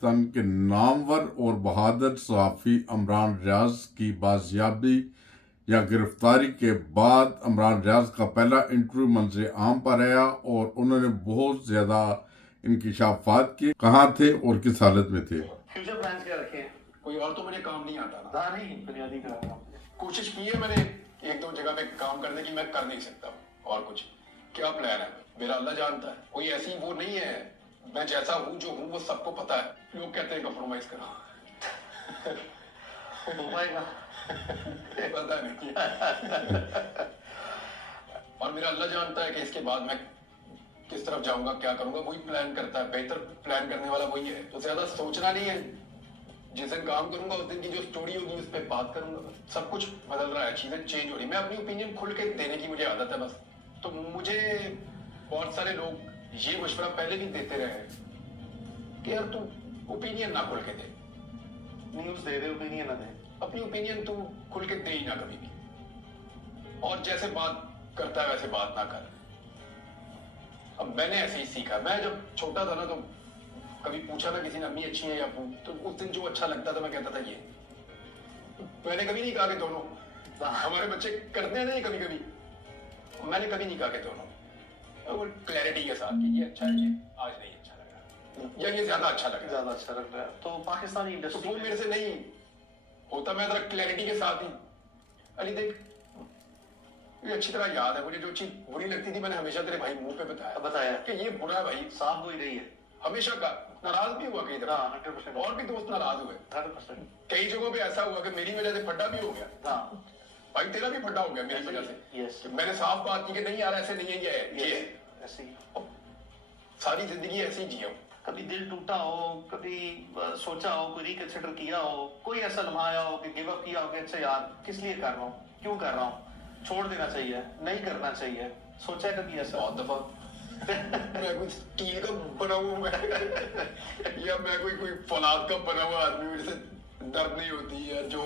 पाकिस्तान के नामवर और बहादुर सहाफ़ी इमरान रियाज की बाजियाबी या गिरफ्तारी के बाद इमरान रियाज का पहला इंटरव्यू मंजर आम पर आया और उन्होंने बहुत ज़्यादा इंकिशाफात किए। कहाँ थे और किस हालत में थे? फ्यूचर प्लान्स क्या रखे हैं? कोई और तो मुझे काम नहीं आता ना। नहीं, बुनियादी काम। कोशिश की है मैंने एक दो जगह पे काम करने की, मैं कर नहीं सकता। और कुछ क्या प्लान है मेरा अल्लाह जानता है। कोई ऐसी वो नहीं है, मैं जैसा हूँ जो हूँ वो सबको पता है। लोग कहते हैं कॉम्प्रोमाइज करो। हो पाएगा? पता नहीं। और मेरा अल्लाह जानता है कि इसके बाद मैं किस तरफ जाऊंगा, क्या करूंगा, वही प्लान करता है। बेहतर प्लान करने वाला वही है। तो ज्यादा सोचना नहीं है। जिस दिन काम करूंगा उस दिन की जो स्टोरी होगी उस पर बात करूंगा। सब कुछ बदल रहा है, चीजें चेंज हो रही। मैं अपनी ओपिनियन खुल के देने की मुझे आदत है बस। तो मुझे बहुत सारे लोग ये मशवरा पहले भी देते रहे कि यार तू ओपिनियन ना खुल के दे। न्यूज दे दे, ओपिनियन ना दे। अपनी ओपिनियन तू खुल के दे ही ना कभी भी। और जैसे बात करता है वैसे बात ना कर। अब मैंने ऐसे ही सीखा। मैं जब छोटा था ना तो कभी पूछा ना किसी ने अम्मी अच्छी है या अबू, तो उस दिन जो अच्छा लगता था मैं कहता था ये। मैंने कभी नहीं कहा कि दोनों। हमारे बच्चे करते हैं ना ये कभी कभी। मैंने कभी नहीं कहा कि दोनों। वो क्लैरिटी के साथ कि ये अच्छा है, ये आज नहीं अच्छा लग रहा, या ये ज्यादा अच्छा लग रहा है। ज्यादा अच्छा लग रहा है तो पाकिस्तानी तो इंडस्ट्री वो मेरे से नहीं होता। मैं जरा क्लैरिटी के साथ ही अली देख, ये अच्छी तरह याद है मुझे, जो चीज बुरी लगती थी मैंने हमेशा तेरे भाई मुंह पे बताया कि ये बुरा है भाई। साफ हो ही रही है हमेशा का। नाराज भी हुआ कई दफा। 100%। और भी दोस्त नाराज हुए 100%। कई जगहों पे। ऐसा हुआ कि मेरी वजह से फड्डा भी हो गया। हाँ, भाई तेरा भी फड्डा हो गया मेरी वजह से। यस, कि मैंने साफ बात की कि नहीं यार ऐसे नहीं है, ये है। ऐसे ही। सारी जिंदगी ऐसे ही जिया हूं। कभी दिल टूटा हो, कभी सोचा हो, कोई रिकंसिडर किया हो, कोई ऐसा लम्हा आया हो कि गिव अप किया हो कि अच्छा यार किस लिए कर रहा हूँ, क्यों कर रहा हूँ, छोड़ देना चाहिए, नहीं करना चाहिए, सोचा कभी ऐसा? बहुत दफा। मैं कोई स्टील का बना हुआ मैं या मैं कोई फौलाद का बना हुआ आदमी, मेरे से दर्द नहीं होती है, जो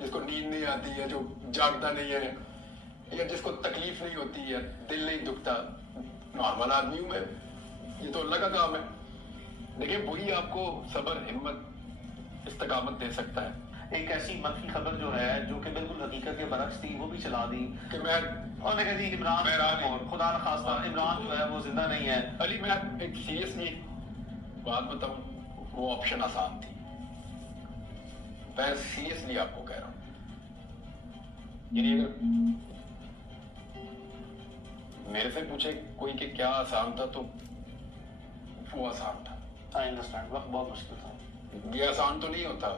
जिसको नींद नहीं आती है, जो जागता नहीं है, या जिसको तकलीफ नहीं होती है, दिल नहीं दुखता, नॉर्मल आदमी हूं मैं। ये तो अल्लाह का काम है। देखिए वही आपको सब्र, हिम्मत, इस्तकामत दे सकता है। एक ऐसी मनफी खबर जो है जो कि बिल्कुल हकीकत के बरक्स थी वो भी चला दी कि मैं और मैं कहती इमरान और खुदा न खास्ता इमरान जो है वो जिंदा नहीं है। अली मैं एक सीरियसली बात बताऊं, वो ऑप्शन आसान थी। मैं सीरियसली आपको कह रहा हूं। यानी अगर मेरे से पूछे कोई कि क्या आसान था तो वो आसान था। आई अंडरस्टैंड, वक्त बहुत मुश्किल था। ये आसान तो नहीं होता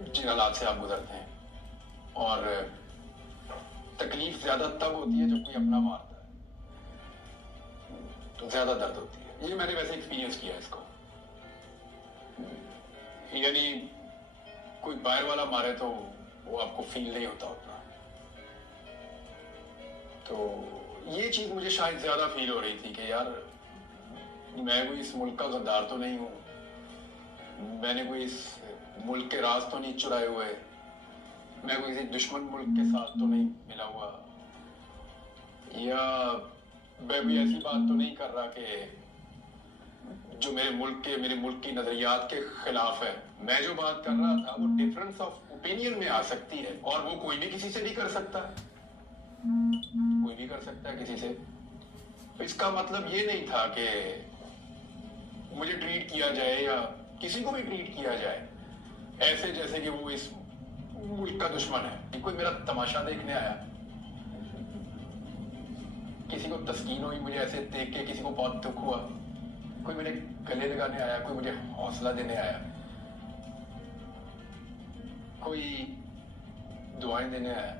जिन हालात से आप गुजरते हैं। और तकलीफ ज्यादा तब होती है जब कोई अपना मारता है, तो ज्यादा दर्द होती है। ये मैंने वैसे एक्सपीरियंस किया इसको। यानी कोई बाहर वाला मारे तो वो आपको फील नहीं होता उतना। तो ये चीज मुझे शायद ज्यादा फील हो रही थी कि यार मैं कोई इस मुल्क का गद्दार तो नहीं हूं, मैंने कोई इस मुल्क के राज तो नहीं चुराए हुए, मैं कोई किसी दुश्मन मुल्क के साथ तो नहीं मिला हुआ, या मैं कोई ऐसी बात तो नहीं कर रहा कि जो मेरे मुल्क की नजरियात के खिलाफ है। मैं जो बात कर रहा था वो डिफरेंस ऑफ ओपिनियन में आ सकती है, और वो कोई भी किसी से भी कर सकता है। कोई भी कर सकता है किसी से। तो इसका मतलब ये नहीं था कि मुझे ट्रीट किया जाए या किसी को भी ट्रीट किया जाए ऐसे जैसे कि वो इस मुल्क का दुश्मन है। कोई मेरा तमाशा देखने आया, किसी को तस्कीन हुई मुझे ऐसे देख के, किसी को बहुत दुख हुआ, कोई मेरे गले लगाने आया, कोई मुझे हौसला देने आया, कोई दुआएं देने आया,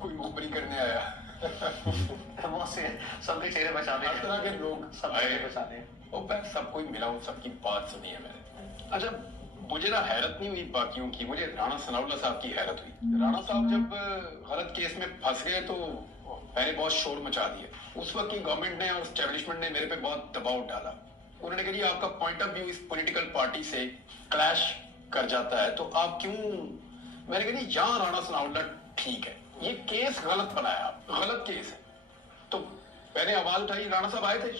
कोई मुखबरी करने आया। बहुत से सबके चेहरे बचाने, हर तरह के लोग सब चेहरे बचाने। और मैं सबको ही मिला हूं, सबकी बात सुनी है मैंने। अच्छा मुझे ना हैरत नहीं हुई बाकियों की, मुझे राणा सनाउल्लाह साहब की हैरत हुई। राणा साहब जब गलत केस में फंस गए तो मैंने बहुत शोर मचा दिया। उस वक्त की गवर्नमेंट ने और एस्टेब्लिशमेंट ने मेरे पे बहुत दबाव डाला। उन्होंने कहा जी आपका पॉइंट ऑफ व्यू इस पॉलिटिकल पार्टी से क्लैश कर जाता है तो आप क्यों। मैंने कहा जी यहाँ राणा सनाउल्लाह ठीक है, ये केस गलत बनाया, गलत केस है, तो मैंने आवाज उठाई, राणा साहब आए थे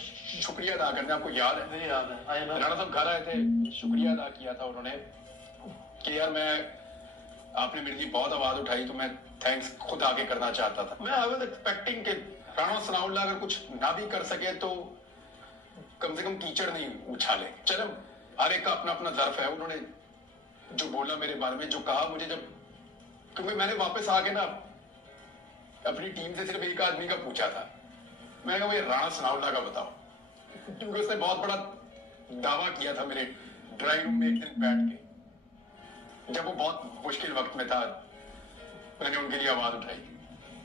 शुक्रिया अदा करने, आपको याद है? मुझे याद है, आई नो। राणा साहब घर आए थे, शुक्रिया अदा किया था उन्होंने कि यार मैं, आपने मेरे लिए बहुत आवाज उठाई तो मैं थैंक्स खुद आके करना चाहता था। मैं आई वाज एक्सपेक्टिंग कि राणा सनाउल्लाह अगर कुछ ना भी कर सके तो कम से कम कीचड़ नहीं उछाले। चलो हर एक का अपना अपना ज़र्फ है। उन्होंने जो बोला मेरे बारे में, जो कहा मुझे, जब क्योंकि मैंने वापस आके ना अपनी टीम से सिर्फ एक आदमी का पूछा था, मैं कहा भाई राणा सनाउल्लाह का बताओ, क्योंकि उसने बहुत बड़ा दावा किया था मेरे ड्राइंग रूम में एक दिन बैठ के, जब वो बहुत मुश्किल वक्त में था, मैंने उनके लिए आवाज उठाई।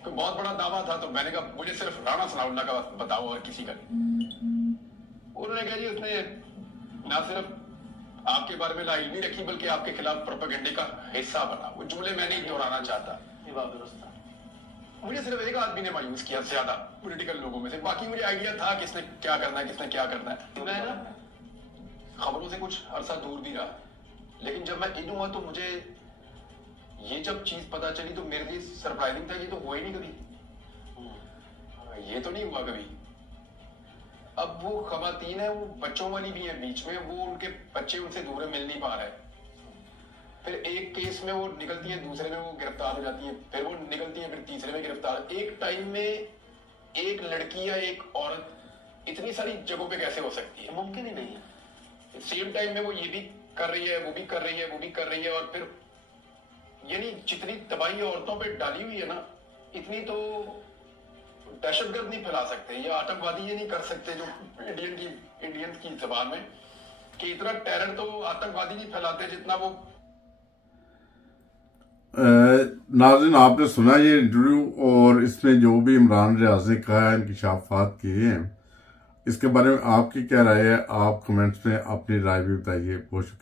तो बहुत बड़ा दावा था, तो मैंने कहा मुझे सिर्फ राणा सनाउल्लाह का बताओ और किसी का नहीं। उन्होंने कहा जी उसने ना सिर्फ आपके बारे में लाइल्मी रखी बल्कि आपके खिलाफ प्रोपेगेंडे का हिस्सा बना। वो जुमले मैं नहीं दोहराना चाहता। ये बात दुरुस्त है। मुझे सिर्फ एक आदमी ने मायूस किया ज्यादा पॉलिटिकल लोगों में से, बाकी मुझे आइडिया था किसने क्या करना है, किसने क्या करना है। मैं ना खबरों से कुछ अरसा दूर भी रहा, लेकिन जब मैं इन हुआ तो मुझे ये जब चीज पता चली तो मेरे लिए सरप्राइजिंग था। ये तो हुआ ही नहीं कभी, ये तो नहीं हुआ कभी। अब वो खवातीन है, वो बच्चों वाली भी है बीच में, वो उनके बच्चे उनसे दूर है, मिल नहीं पा रहे। फिर एक केस में वो निकलती है, दूसरे में वो गिरफ्तार हो जाती है, फिर वो निकलती है, फिर तीसरे में गिरफ्तार। एक टाइम में एक लड़की या एक औरत इतनी सारी जगहों पे कैसे हो सकती है? मुमकिन ही नहीं है। सेम टाइम में वो ये भी कर रही है, वो भी कर रही है, वो भी कर रही है, और फिर यानी जितनी तबाही औरतों पे डाली हुई है ना, इतनी तो दहशतगर्द नहीं फैला सकते या आतंकवादी ये नहीं कर सकते, जो इंडियन की जबान में, कि इतना टेरर तो आतंकवादी नहीं फैलाते जितना वो। नाज़रीन, आपने सुना ये इंटरव्यू, और इसमें जो भी इमरान रियाज ने कहा है, इंकशाफात किए हैं, इसके बारे में आपकी क्या राय है? आप कमेंट्स में अपनी राय भी बताइए। बहुत शुक्रिया।